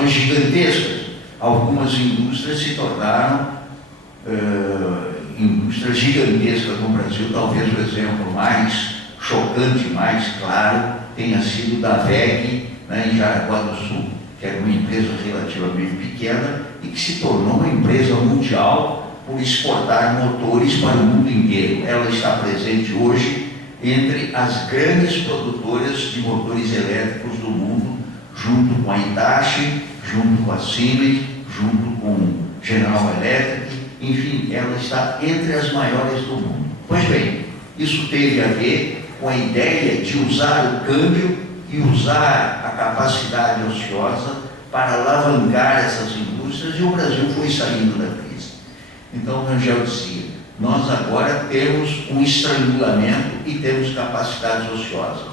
exportações gigantescas. Algumas indústrias se tornaram indústrias gigantescas no Brasil. Talvez o exemplo mais chocante, mais claro, tenha sido da WEG, né, em Jaraguá do Sul, que era uma empresa relativamente pequena e que se tornou uma empresa mundial por exportar motores para o mundo inteiro. Ela está presente hoje entre as grandes produtoras de motores elétricos do mundo, junto com a Hitachi, junto com a Siemens, junto com General Electric, enfim, ela está entre as maiores do mundo. Pois bem, isso teve a ver com a ideia de usar o câmbio e usar a capacidade ociosa para alavancar essas indústrias, e o Brasil foi saindo da crise. Então, Rangel dizia, nós agora temos um estrangulamento e temos capacidades ociosas.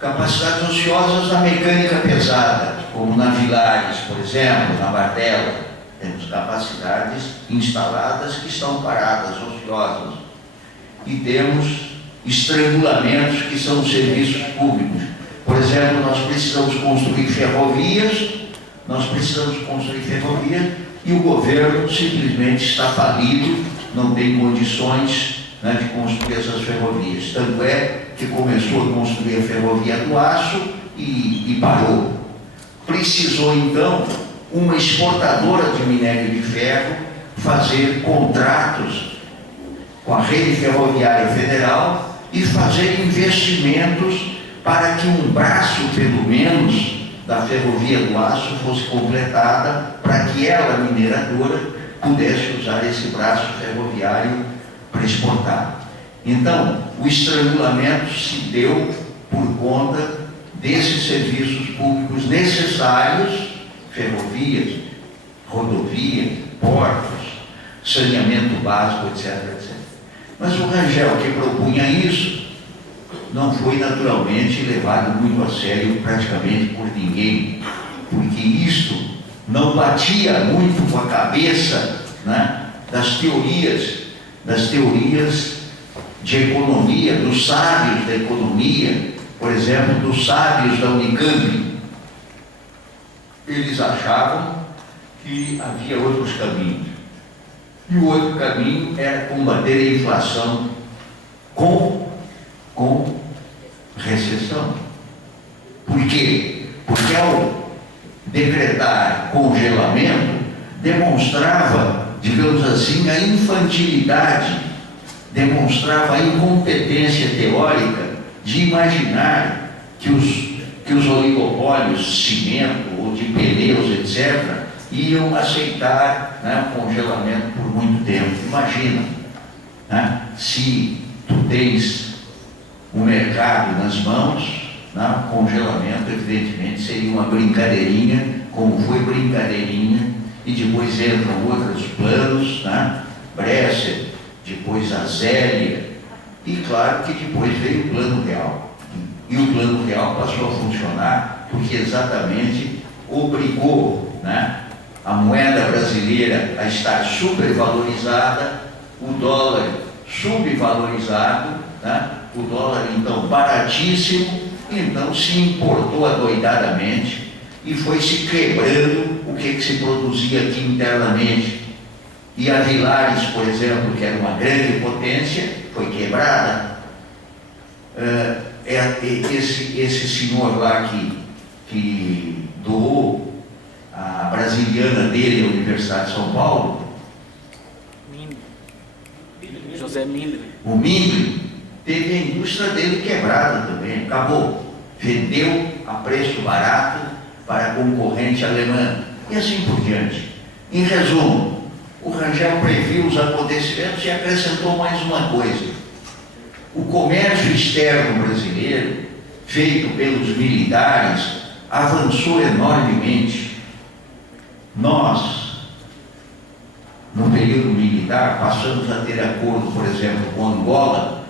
Capacidades ociosas na mecânica pesada, como na Vilares, por exemplo, na Bardella. Temos capacidades instaladas que estão paradas, ociosas. E temos estrangulamentos que são serviços públicos. Por exemplo, nós precisamos construir ferrovias e o governo simplesmente está falido, não tem condições, né, de construir essas ferrovias. Tanto é que começou a construir a ferrovia do Aço e parou. Precisou então uma exportadora de minério de ferro fazer contratos com a rede ferroviária federal e fazer investimentos para que um braço, pelo menos, da ferrovia do Aço fosse completada, para que ela, mineradora, pudesse usar esse braço ferroviário para exportar. Então, o estrangulamento se deu por conta desses serviços públicos necessários, ferrovias, rodovias, portos, saneamento básico, etc, etc. Mas o Rangel, que propunha isso, não foi naturalmente levado muito a sério praticamente por ninguém, porque isto não batia muito com a cabeça, né, das teorias de economia, dos sábios da economia, por exemplo, dos sábios da Unicamp. Eles achavam que havia outros caminhos. E o outro caminho era combater a inflação com recessão. Por quê? Porque ao decretar congelamento, demonstrava, digamos assim, a infantilidade, demonstrava a incompetência teórica de imaginar que os oligopólios de cimento ou de pneus, etc., iam aceitar, né, o congelamento por muito tempo. Imagina, né, se tu tens o mercado nas mãos, né, o congelamento, evidentemente, seria uma brincadeirinha, como foi brincadeirinha, e depois entram outros planos, né, Bresser, depois a Zélia, e claro que depois veio o Plano Real. E o Plano Real passou a funcionar porque exatamente obrigou, né, a moeda brasileira a estar supervalorizada, o dólar subvalorizado, né, o dólar então baratíssimo, então se importou adoidadamente e foi se quebrando o que se produzia aqui internamente. E a Vilares, por exemplo, que era uma grande potência, foi quebrada. Esse senhor lá que doou a brasiliana dele à Universidade de São Paulo, José Mindre. O Mindre, teve a indústria dele quebrada também, acabou. Vendeu a preço barato para a concorrente alemã e assim por diante. Em resumo, o Rangel previu os acontecimentos e acrescentou mais uma coisa. O comércio externo brasileiro, feito pelos militares, avançou enormemente. Nós, no período militar, passamos a ter acordo, por exemplo, com Angola.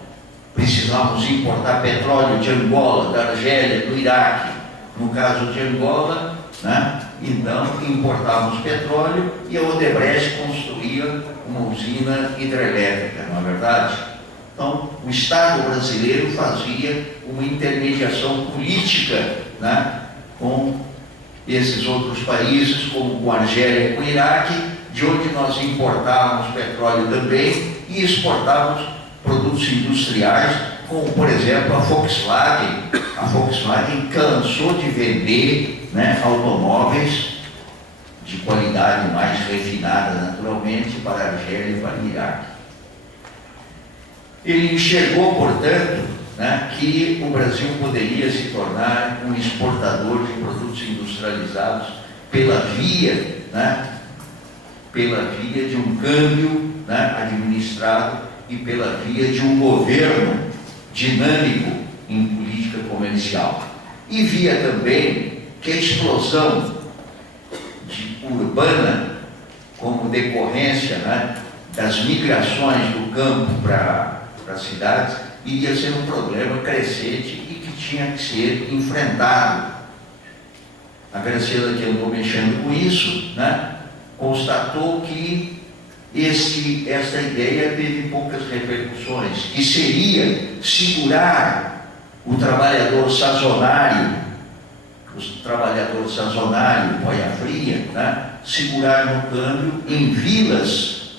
Precisávamos importar petróleo de Angola, da Argélia, do Iraque. No caso de Angola, né, então importávamos petróleo e a Odebrecht construía uma usina hidrelétrica, não é verdade? Então, o Estado brasileiro fazia uma intermediação política, né, com esses outros países, como com a Argélia e com o Iraque, de onde nós importávamos petróleo também e exportávamos produtos industriais, como por exemplo a Volkswagen. A Volkswagen cansou de vender, né, automóveis de qualidade mais refinada, naturalmente, para a Argélia e para o Iraque. Ele enxergou, portanto, né, que o Brasil poderia se tornar um exportador de produtos industrializados pela via, né, de um câmbio, né, administrado e pela via de um governo dinâmico em política comercial. E via também que a explosão urbana, como decorrência, né, das migrações do campo para as cidades, iria ser um problema crescente e que tinha que ser enfrentado. A Graciela, que andou mexendo com isso, né, constatou que esta ideia teve poucas repercussões, que seria segurar o trabalhador sazonal, boia fria, né, segurar no câmbio em vilas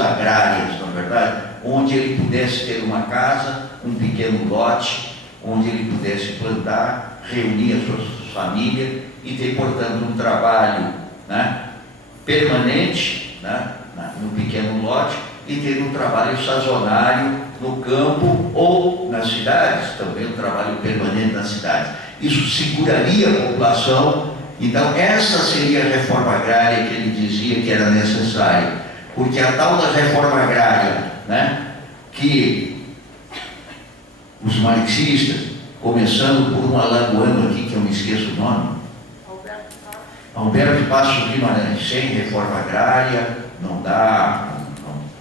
agrárias, na verdade, onde ele pudesse ter uma casa, um pequeno lote, onde ele pudesse plantar, reunir a sua família e ter, portanto, um trabalho, né, permanente, né, no pequeno lote, e ter um trabalho sazonal no campo ou nas cidades, também um trabalho permanente nas cidades. Isso seguraria a população. Então essa seria a reforma agrária que ele dizia que era necessária, porque a tal da reforma agrária, né, que os marxistas, começando por um alagoano aqui, que eu me esqueço o nome, Alberto Passos Guimarães, sem reforma agrária não dá,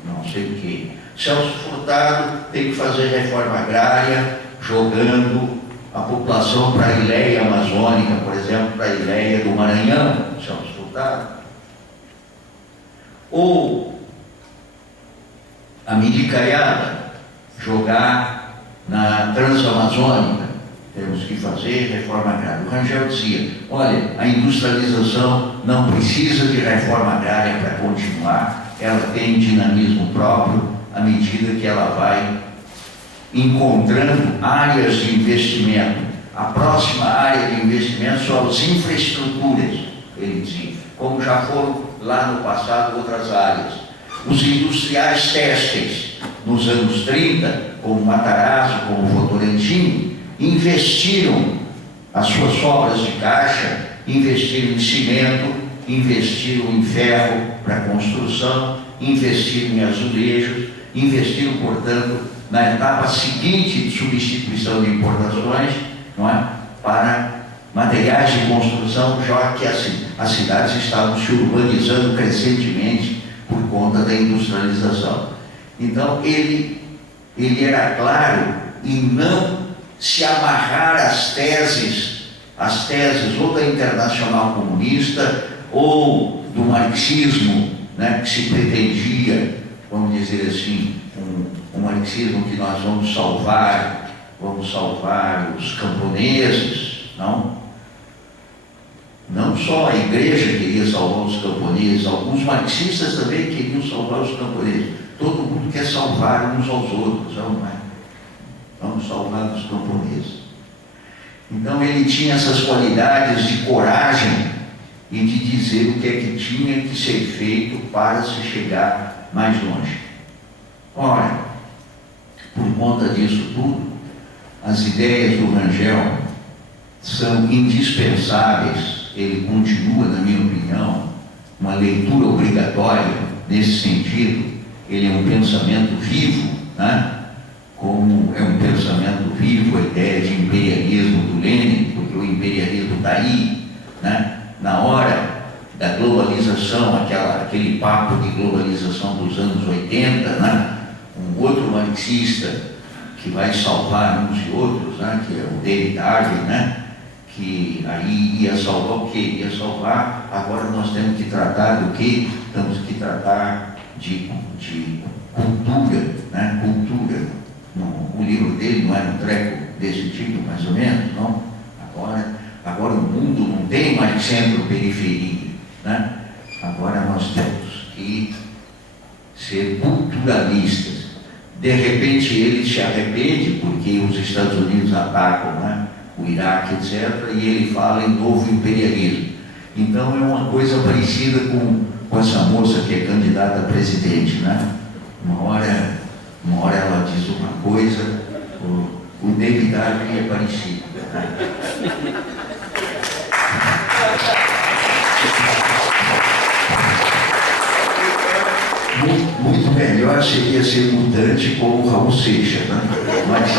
não sei o que. Celso Furtado tem que fazer reforma agrária jogando a população para a Ileia Amazônica, por exemplo, para a Ileia do Maranhão, Celso Furtado. Ou a milicaiada jogar na Transamazônica. Temos que fazer reforma agrária. O Rangel dizia, olha, a industrialização não precisa de reforma agrária para continuar, ela tem dinamismo próprio à medida que ela vai encontrando áreas de investimento. A próxima área de investimento são as infraestruturas, ele dizia, como já foram lá no passado outras áreas. Os industriais têxteis, nos anos 30, como Matarazzo, como Votorantim, investiram as suas sobras de caixa, investiram em cimento, investiram em ferro para construção, investiram em azulejos, investiram, portanto, na etapa seguinte de substituição de importações, não é, para materiais de construção, já que as cidades estavam se urbanizando crescentemente por conta da industrialização. Então, ele era claro em não se amarrar às teses ou da Internacional Comunista ou do marxismo, né, que se pretendia, vamos dizer assim, um marxismo que nós vamos salvar os camponeses, não só a igreja queria salvar os camponeses, alguns marxistas também queriam salvar os camponeses. Todo mundo quer salvar uns aos outros, não é? Vamos salvar os camponeses. Então ele tinha essas qualidades de coragem e de dizer o que é que tinha que ser feito para se chegar mais longe. Ora, por conta disso tudo, as ideias do Rangel são indispensáveis. Ele continua, na minha opinião, uma leitura obrigatória nesse sentido. Ele é um pensamento vivo, né? Como é um pensamento vivo a ideia de imperialismo do Lenin, porque o imperialismo está aí, né? Na hora da globalização, aquele papo de globalização dos anos 80, né? Um outro marxista que vai salvar uns e outros, né? Que é o David Harvey, né? Que aí ia salvar o quê? Ia salvar, agora nós temos que tratar do quê? Temos que tratar de cultura, né? Cultura. O livro dele não era um treco desse tipo, mais ou menos, não? Agora Agora o mundo não tem mais centro-periferia, né? Agora nós temos que ser culturalistas. De repente ele se arrepende porque os Estados Unidos atacam, né, o Iraque, etc., e ele fala em novo imperialismo. Então é uma coisa parecida com essa moça que é candidata a presidente, né? Uma hora ela diz uma coisa, o David Arkin é parecido. Muito melhor seria ser mutante como o Raul Seixas, né? Mas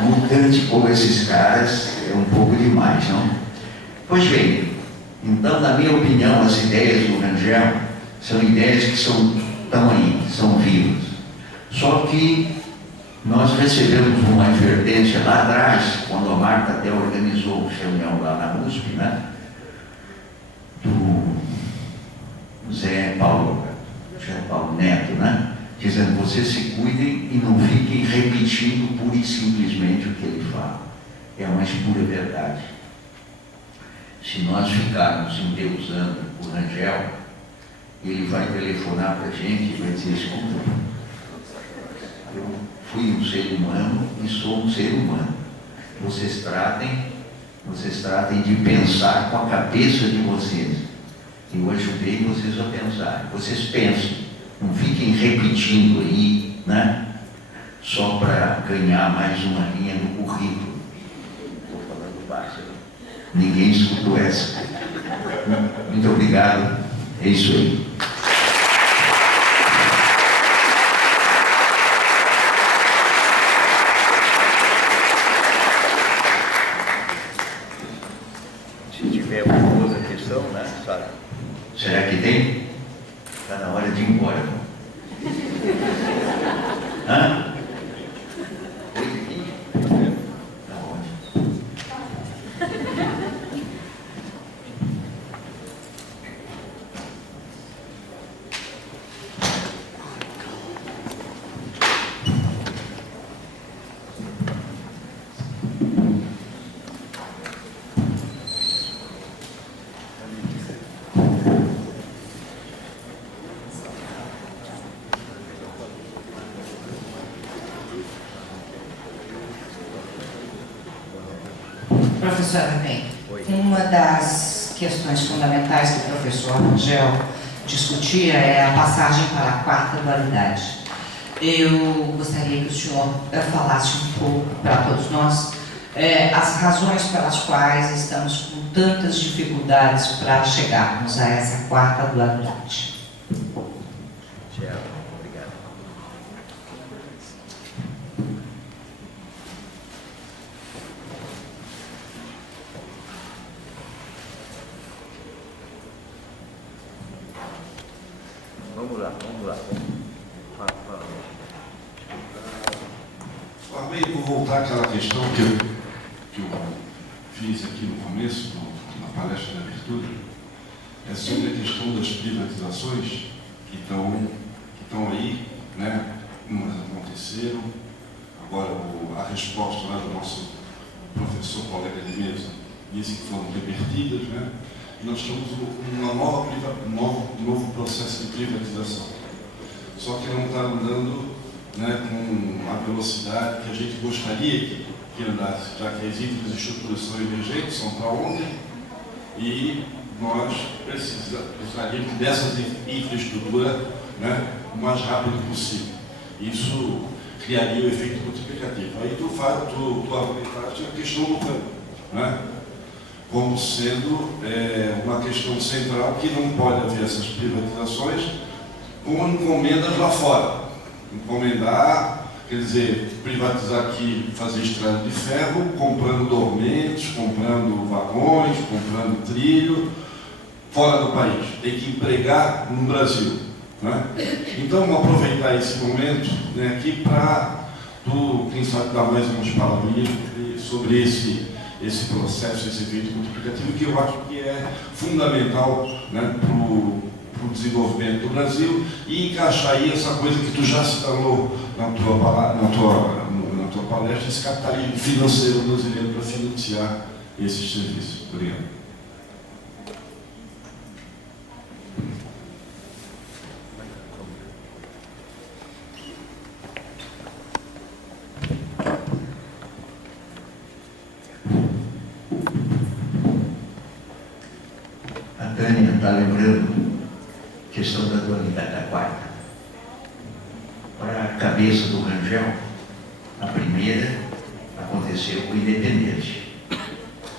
mutante como esses caras é um pouco demais, não? Pois bem, então, na minha opinião, as ideias do Rangel são ideias que estão aí, são vivas. Só que nós recebemos uma advertência lá atrás, quando a Marta até organizou uma reunião lá na USP, né? Do Zé Paulo Neto, né? Dizendo: vocês se cuidem e não fiquem repetindo pura e simplesmente o que ele fala. É a mais pura verdade. Se nós ficarmos endeusando o Rangel, ele vai telefonar para a gente e vai dizer: escuta, eu fui um ser humano e sou um ser humano. Vocês tratem de pensar com a cabeça de vocês. Eu ajudei vocês a pensar. Vocês pensem, não fiquem repetindo aí, né? Só para ganhar mais uma linha no currículo. Estou falando baixo. Ninguém escutou essa. Muito obrigado. É isso aí. Se tiver alguma outra questão, né, Sara? Será que tem? Está na hora de ir embora. Hã? 8h15? Está ótimo. Professora, bem, uma das questões fundamentais que o professor Rangel discutia é a passagem para a quarta dualidade. Eu gostaria que o senhor falasse um pouco para todos nós as razões pelas quais estamos com tantas dificuldades para chegarmos a essa quarta dualidade. Obrigado. Vamos lá. Eu vou voltar àquela questão que eu fiz aqui no começo, na palestra de abertura, é sobre a questão das privatizações que estão aí, né? Umas aconteceram. Agora, a resposta lá do nosso professor, colega de mesa, disse que foram revertidas, né? E nós temos um novo processo de privatização. Só que não está andando, né, com a velocidade que a gente gostaria que andasse, já que as infraestruturas são emergentes, são para ontem, e nós precisaríamos dessas infraestruturas, né, o mais rápido possível. Isso criaria o efeito multiplicativo. Aí tu aproveitaste a questão do campo, né, como sendo uma questão central, que não pode haver essas privatizações com encomendas lá fora. Encomendar, quer dizer, privatizar aqui, fazer estrada de ferro, comprando dormentes, comprando vagões, comprando trilho, fora do país. Tem que empregar no Brasil, né? Então, aproveitar esse momento, né, aqui para tu, quem sabe, dar mais umas palavrinhas sobre esse processo, esse efeito multiplicativo, que eu acho que é fundamental, né, para o desenvolvimento do Brasil, e encaixar aí essa coisa que tu já instalou na tua palestra, esse capitalismo financeiro brasileiro para financiar esses serviços. Obrigado. A Tânia está lembrando a questão da dualidade da quarta. Para a cabeça do Rangel, a primeira aconteceu com o Independente.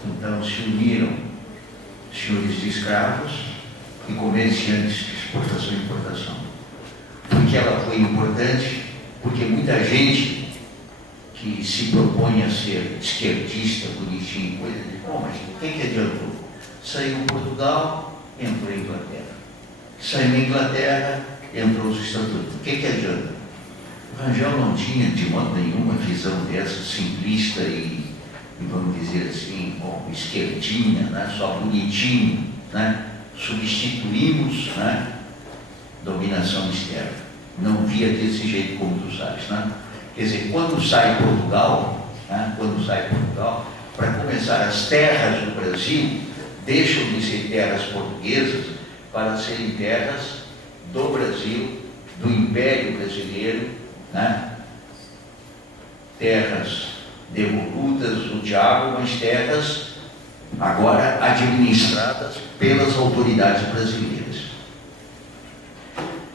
Então se uniram senhores de escravos e comerciantes de exportação e importação. Por que ela foi importante? Porque muita gente que se propõe a ser esquerdista, bonitinho, coisa de, bom, mas o que adiantou? Saiu Portugal, entrou a Inglaterra. Saiu a Inglaterra, entrou os estatutos. O que adianta? O Rangel não tinha de modo nenhum uma visão dessa simplista e vamos dizer assim, bom, esquerdinha, né? Só bonitinho, né? Substituímos, né? Dominação externa. Não via desse jeito como tu sabes, né? Quer dizer, quando sai Portugal, né? Para começar, as terras do Brasil deixam de ser terras portuguesas para serem terras do Brasil, do Império Brasileiro, né? Terras devolutas do diabo, mas terras agora administradas pelas autoridades brasileiras.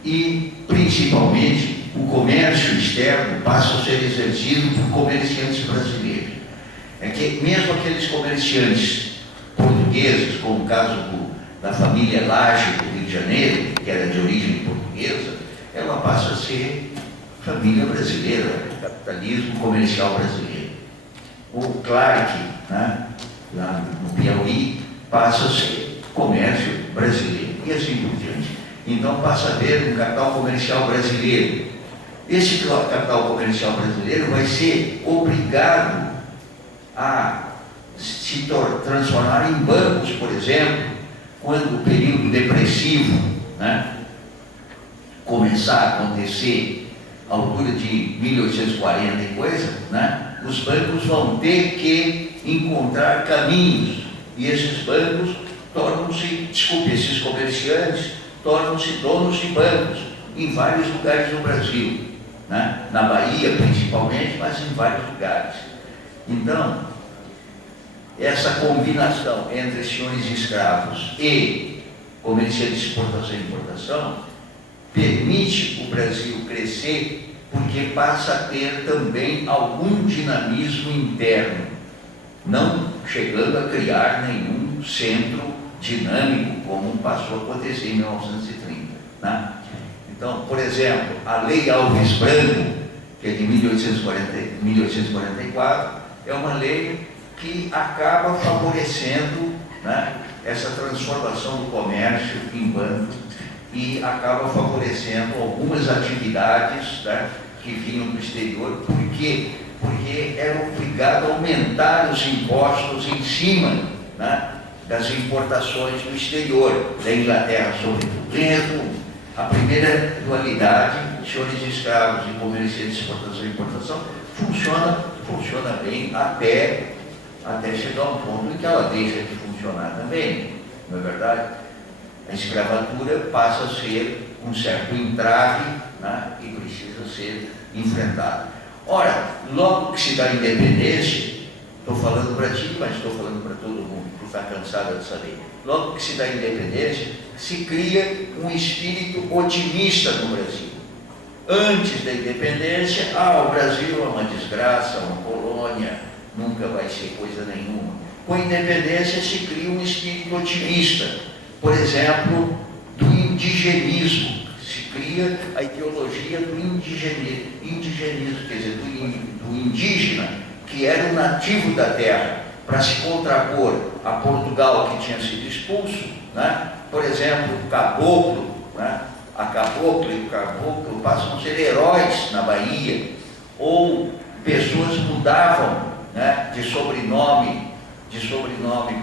E, principalmente, o comércio externo passa a ser exercido por comerciantes brasileiros. É que mesmo aqueles comerciantes portugueses, como o caso da família Lage do Rio de Janeiro, que era de origem portuguesa, ela passa a ser família brasileira, capitalismo comercial brasileiro. O Clark, né, lá no Piauí, passa a ser comércio brasileiro, e assim por diante. Então passa a haver um capital comercial brasileiro. Esse capital comercial brasileiro vai ser obrigado a se transformar em bancos, por exemplo, quando o período depressivo, né, começar a acontecer à altura de 1840 e coisa, né, os bancos vão ter que encontrar caminhos, e esses bancos tornam-se, esses comerciantes tornam-se donos de bancos em vários lugares do Brasil, né? Na Bahia principalmente, mas em vários lugares. Então, essa combinação entre senhores escravos e comerciantes de exportação e importação permite o Brasil crescer, porque passa a ter também algum dinamismo interno, não chegando a criar nenhum centro dinâmico como passou a acontecer em 1930. Né? Então, por exemplo, a Lei Alves Branco, que é de 1844, é uma lei que acaba favorecendo, né, essa transformação do comércio em banco e acaba favorecendo algumas atividades, né, que vinham do exterior. Por quê? Porque era obrigado a aumentar os impostos em cima, né, das importações do exterior, da Inglaterra sobretudo. Em resumo, a primeira dualidade, senhores escravos e comerciantes de exportação e importação, funciona bem até chegar a um ponto em que ela deixa de funcionar também, não é verdade? A escravatura passa a ser um certo entrave, né, e precisa ser enfrentada. Ora, logo que se dá a independência, estou falando para ti, mas estou falando para todo mundo, que está cansado de saber. Logo que se dá a independência, se cria um espírito otimista no Brasil. Antes da independência, o Brasil é uma desgraça, uma colônia, nunca vai ser coisa nenhuma. Com a independência se cria um espírito otimista. Por exemplo, do indigenismo. Se cria a ideologia do indigenismo, quer dizer, do indígena, que era o nativo da terra, para se contrapor a Portugal, que tinha sido expulso, né? Por exemplo, o caboclo, né? A caboclo e o caboclo passam a ser heróis na Bahia, ou pessoas mudavam, né, de sobrenome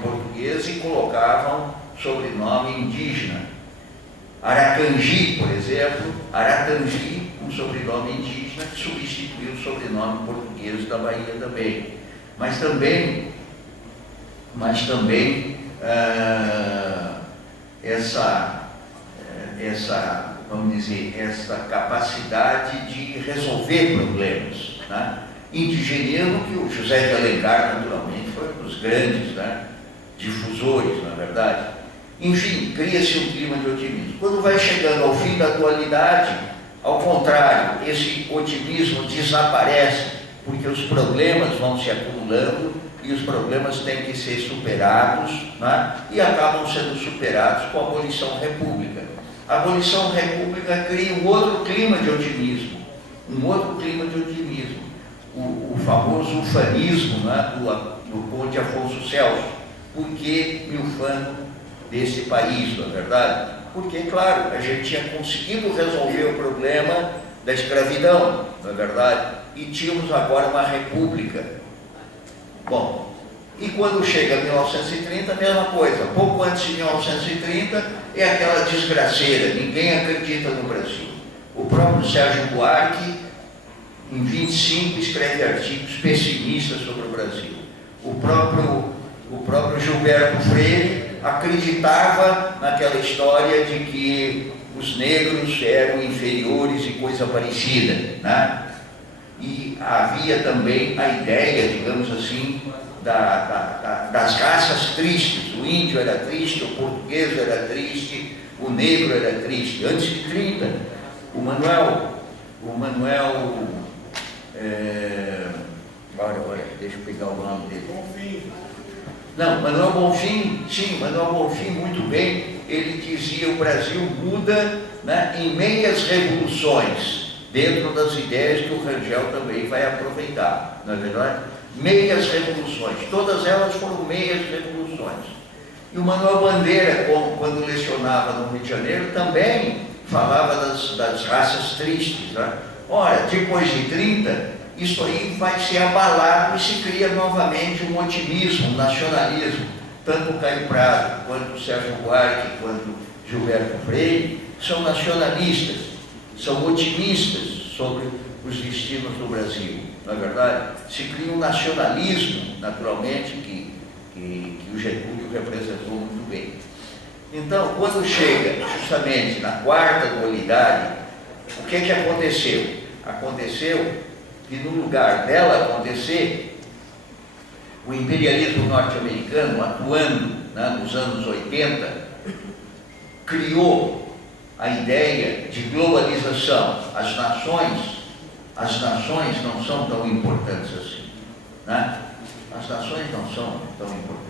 português e colocavam sobrenome indígena. Aracangi, por exemplo, Aratangi, um sobrenome indígena que substituiu o sobrenome português da Bahia também. Mas também mas também vamos dizer, essa capacidade de resolver problemas, né? Indigenismo, que o José de Alencar, naturalmente, foi um dos grandes, né, difusores, na verdade. Enfim, cria-se um clima de otimismo. Quando vai chegando ao fim da atualidade, ao contrário, esse otimismo desaparece, porque os problemas vão se acumulando e os problemas têm que ser superados, né? E acabam sendo superados com a abolição república. A abolição república cria um outro clima de otimismo, o famoso ufanismo, né, do Conde Afonso Celso. Por que me ufano desse país, não é verdade? Porque, claro, a gente tinha conseguido resolver o problema da escravidão, não é verdade? E tínhamos agora uma república. Bom, e quando chega 1930, a mesma coisa. Pouco antes de 1930, é aquela desgraceira, ninguém acredita no Brasil. O próprio Sérgio Buarque, em 25, escreve artigos pessimistas sobre o Brasil. O próprio Gilberto Freire acreditava naquela história de que os negros eram inferiores e coisa parecida, né? E havia também a ideia, digamos assim, das raças tristes. O índio era triste, o português era triste, o negro era triste. Antes de 30, o Manuel, deixa eu pegar o nome dele. Não, Manuel Bonfim, sim, Manuel Bonfim, muito bem, ele dizia: o Brasil muda, né, em meias revoluções, dentro das ideias que o Rangel também vai aproveitar, não é verdade? Meias revoluções, todas elas foram meias revoluções. E o Manuel Bandeira, quando lecionava no Rio de Janeiro, também falava das raças tristes, né? Ora, depois de 30, isso aí vai ser abalado e se cria novamente um otimismo, um nacionalismo. Tanto o Caio Prado, quanto o Sérgio Buarque, quanto Gilberto Freire, são nacionalistas, são otimistas sobre os destinos do Brasil, não é verdade? Se cria um nacionalismo, naturalmente, que o Getúlio representou muito bem. Então, quando chega justamente na quarta dualidade, o que aconteceu? Aconteceu que, no lugar dela acontecer, o imperialismo norte-americano, atuando, né, nos anos 80, criou a ideia de globalização. As nações não são tão importantes assim, né? As nações não são tão importantes.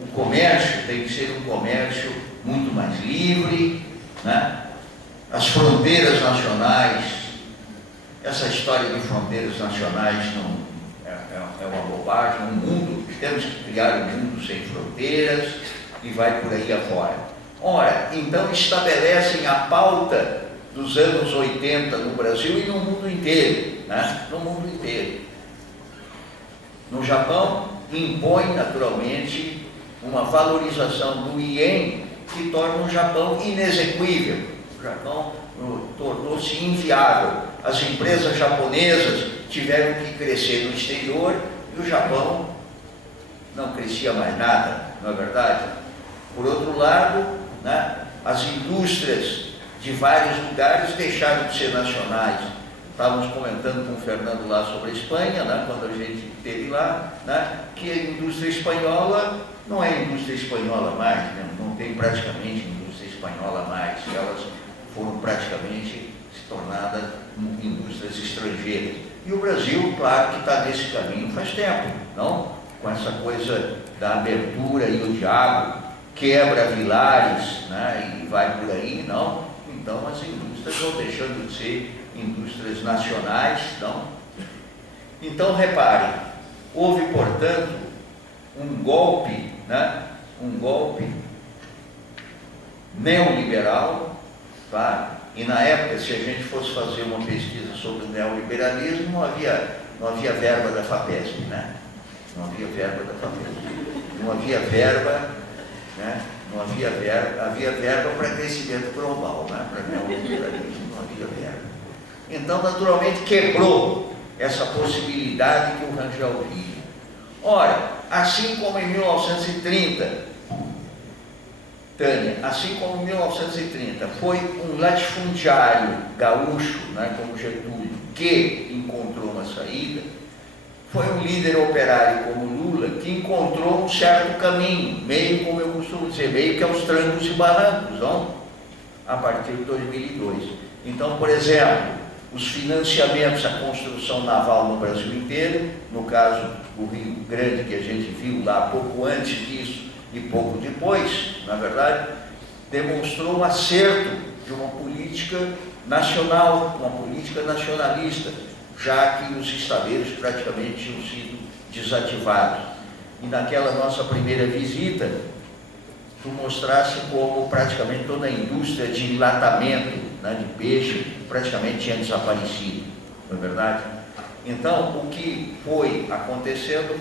O comércio tem que ser um comércio muito mais livre, né? As fronteiras nacionais, essa história de fronteiras nacionais não é uma bobagem. Temos que criar um mundo sem fronteiras e vai por aí afora. Ora, então estabelecem a pauta dos anos 80 no Brasil e no mundo inteiro, né? No mundo inteiro. No Japão, impõe naturalmente uma valorização do ien que torna o Japão inexequível. O Japão tornou-se inviável. As empresas japonesas tiveram que crescer no exterior e o Japão não crescia mais nada, não é verdade? Por outro lado, né, as indústrias de vários lugares deixaram de ser nacionais. Estávamos comentando com o Fernando lá sobre a Espanha, né, quando a gente esteve lá, né, que a indústria espanhola não é indústria espanhola mais, né, não tem praticamente indústria espanhola mais. Elas foram praticamente se tornadas indústrias estrangeiras. E o Brasil, claro que está nesse caminho faz tempo, não? Com essa coisa da abertura e o diabo quebra vilares, né, e vai por aí, não? Então as indústrias vão deixando de ser indústrias nacionais, não? Então reparem, houve, portanto, um golpe, né, um golpe neoliberal, tá? E na época, se a gente fosse fazer uma pesquisa sobre o neoliberalismo, não havia verba da FAPESP, né? Não havia verba da FAPESP. Não havia verba, né? Não havia verba para crescimento global, né? Para neoliberalismo não havia verba. Então, naturalmente, quebrou essa possibilidade que o Rangel via. Ora, assim como em 1930, Tânia, assim como em 1930 foi um latifundiário gaúcho, né, como Getúlio, que encontrou uma saída, foi um líder operário como Lula que encontrou um certo caminho, meio, como eu costumo dizer, meio que aos trancos e barrancos, não? A partir de 2002. Então, por exemplo, os financiamentos à construção naval no Brasil inteiro, no caso do Rio Grande, que a gente viu lá pouco antes disso e pouco depois, na verdade, demonstrou um acerto de uma política nacional, uma política nacionalista, já que os estaleiros praticamente tinham sido desativados. E naquela nossa primeira visita, tu mostrasse como praticamente toda a indústria de enlatamento, né, de peixe praticamente tinha desaparecido, não é verdade? Então, o que foi acontecendo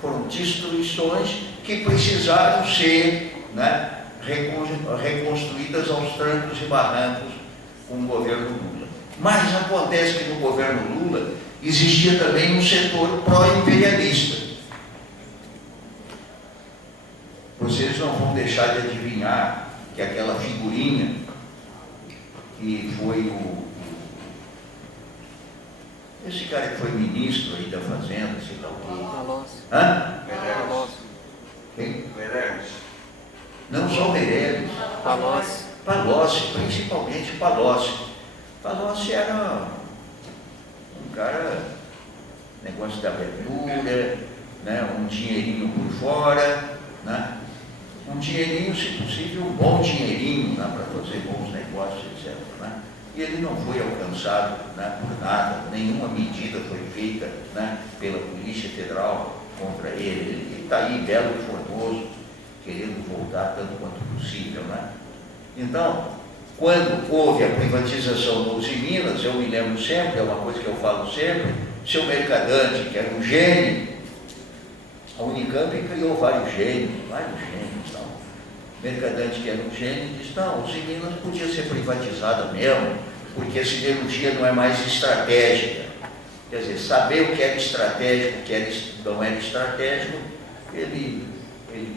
foram destruições que precisaram ser, né, reconstruídas aos trancos e barrancos com o governo Lula. Mas acontece que no governo Lula existia também um setor pró-imperialista. Vocês não vão deixar de adivinhar que aquela figurinha que foi esse cara que foi ministro aí da Fazenda, sei lá o quê. Palocci. Hã? Palocci. Quem? Meirelles. Não só o Meirelles. Palocci. Palocci, principalmente Palocci. Palocci era um cara, negócio da abertura, né, um dinheirinho por fora, né, um dinheirinho, se possível, um bom dinheirinho, né, para fazer bons negócios, etc. Né? E ele não foi alcançado, né, por nada, nenhuma medida foi feita, né, pela Polícia Federal contra ele. Ele está aí, belo e formoso, querendo voltar tanto quanto possível. Né? Então, quando houve a privatização da Usiminas, eu me lembro sempre, é uma coisa que eu falo sempre, seu Mercadante, que era um gênio, a Unicamp criou vários gênios. Então, Mercadante, que era um gênio, disse, não, Usiminas podia ser privatizada mesmo, porque a siderurgia não é mais estratégica. Quer dizer, saber o que era estratégico, o que não era estratégico, ele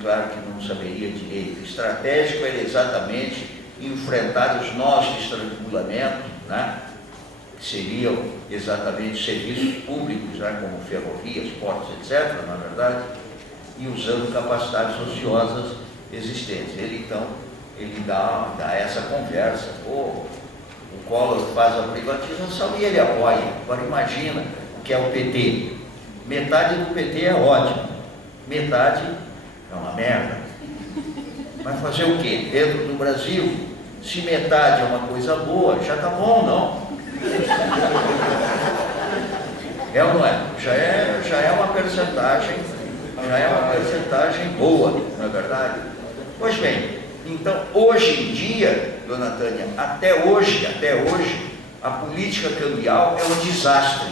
claro que não saberia direito. Estratégico era exatamente enfrentar os nós de estrangulamento, né? Que seriam exatamente serviços públicos, né? Como ferrovias, portos, etc., na verdade, e usando capacidades ociosas existentes. Ele, então, ele dá essa conversa, o Collor faz a privatização e ele apoia. Agora imagina o que é o PT. Metade do PT é ótimo, metade é uma merda. Vai fazer o quê? Dentro do Brasil, se metade é uma coisa boa, já está bom, não? É ou não é? Já é uma percentagem boa, não é verdade? Pois bem, então hoje em dia, dona Tânia, até hoje, a política cambial é um desastre.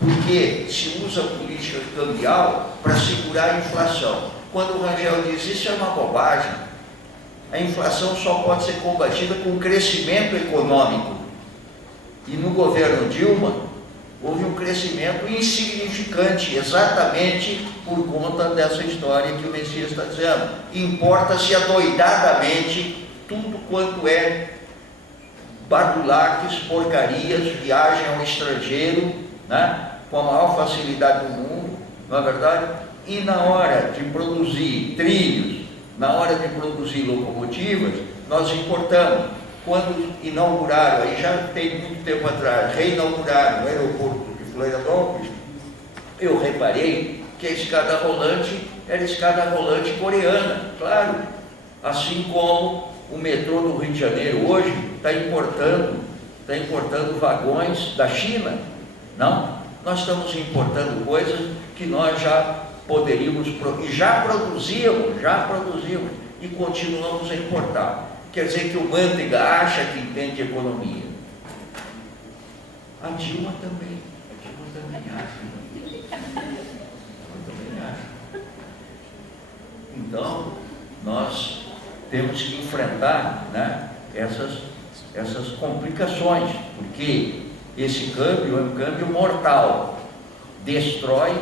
Porque se usa a política cambial para segurar a inflação. Quando o Rangel diz isso é uma bobagem, a inflação só pode ser combatida com crescimento econômico. E no governo Dilma, houve um crescimento insignificante, exatamente por conta dessa história que o Messias está dizendo. Importa-se adoidadamente tudo quanto é badulaques, porcarias, viagem ao estrangeiro, né, com a maior facilidade do mundo, não é verdade? E na hora de produzir trilhos, na hora de produzir locomotivas, nós importamos. Quando inauguraram, aí já tem muito tempo atrás, reinauguraram o aeroporto de Florianópolis, eu reparei que a escada rolante era escada rolante coreana, claro. Assim como o metrô do Rio de Janeiro hoje está importando vagões da China. Não, nós estamos importando coisas que nós já poderíamos, e já produzíamos, e continuamos a importar. Quer dizer que o Manteiga acha que entende economia. A Dilma também acha. Então, nós temos que enfrentar, né, essas complicações, porque esse câmbio é um câmbio mortal, destrói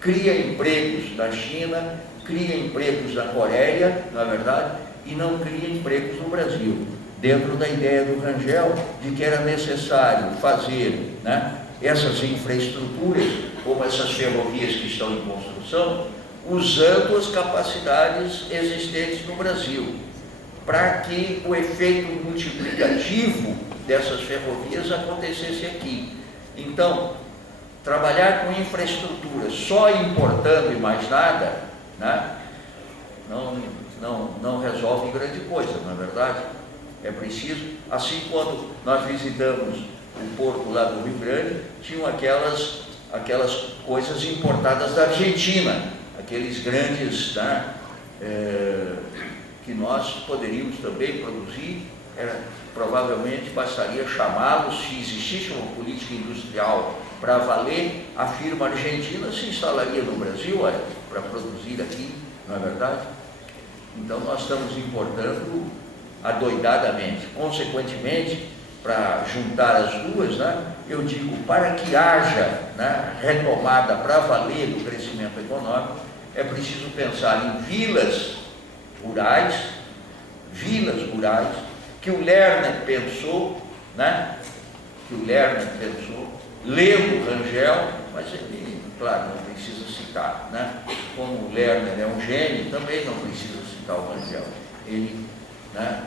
cria empregos na China, cria empregos na Coreia, não é verdade? E não cria empregos no Brasil, dentro da ideia do Rangel de que era necessário fazer, né, essas infraestruturas, como essas ferrovias que estão em construção, usando as capacidades existentes no Brasil, para que o efeito multiplicativo dessas ferrovias acontecesse aqui. Então, trabalhar com infraestrutura só importando e mais nada, né, não resolve grande coisa, não é verdade? É preciso, assim, quando nós visitamos o porto lá do Rio Grande, tinham aquelas coisas importadas da Argentina, aqueles grandes, né, que nós poderíamos também produzir. Provavelmente bastaria chamá-los, se existisse uma política industrial para valer, a firma argentina se instalaria no Brasil para produzir aqui, não é verdade? Então nós estamos importando adoidadamente. Consequentemente, para juntar as duas, né, eu digo, para que haja, né, retomada para valer do crescimento econômico, é preciso pensar em vilas rurais, que o Lerner pensou, né, lendo Rangel, mas ele, claro, não precisa citar, né? Como o Lerner é um gênio, também não precisa citar o Rangel. Ele, né,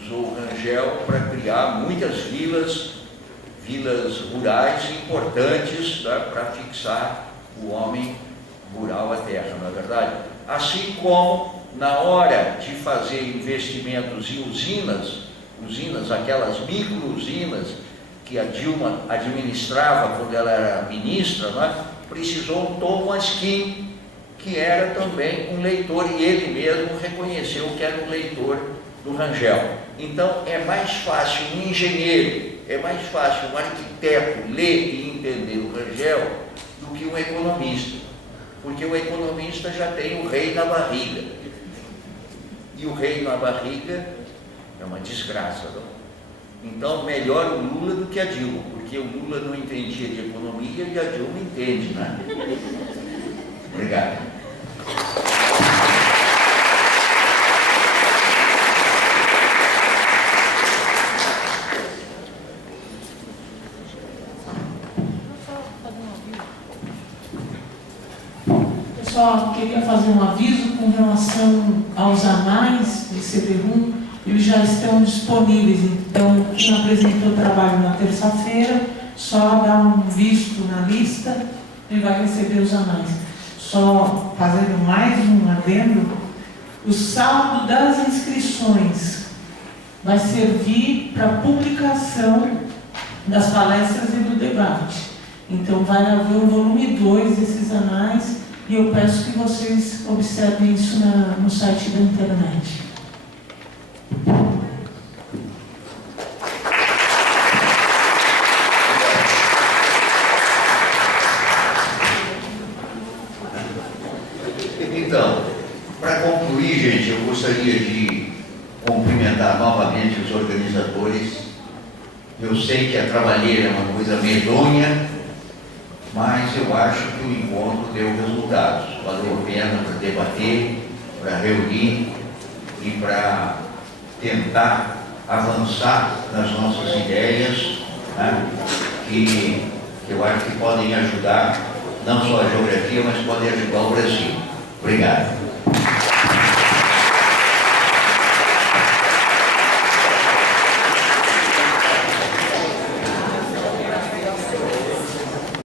usou o Rangel para criar muitas vilas rurais importantes, né, para fixar o homem rural à terra, não é verdade? Assim como na hora de fazer investimentos em usinas, aquelas micro-usinas que a Dilma administrava quando ela era ministra, né, precisou um Thomas Kim, que era também um leitor, e ele mesmo reconheceu que era um leitor do Rangel. Então é mais fácil um engenheiro, é mais fácil um arquiteto ler e entender o Rangel do que um economista, porque o economista já tem o rei na barriga, e o rei na barriga é uma desgraça, não? Então melhor o Lula do que a Dilma, porque o Lula não entendia de economia e a Dilma entende, né? Obrigado. Só queria fazer um aviso com relação aos anais de CD1, eles já estão disponíveis, então quem apresentou o trabalho na terça-feira, só dá um visto na lista e vai receber os anais. Só fazendo mais um adendo, o saldo das inscrições vai servir para publicação das palestras e do debate. Então vai haver o volume 2 desses anais, e eu peço que vocês observem isso no site da internet. Então, para concluir, gente, eu gostaria de cumprimentar novamente os organizadores. Eu sei que a trabalheira é uma coisa medonha, mas eu acho que o encontro deu resultados. Valeu a pena para debater, para reunir e para tentar avançar nas nossas ideias, né, que eu acho que podem ajudar não só a geografia, mas podem ajudar o Brasil. Obrigado.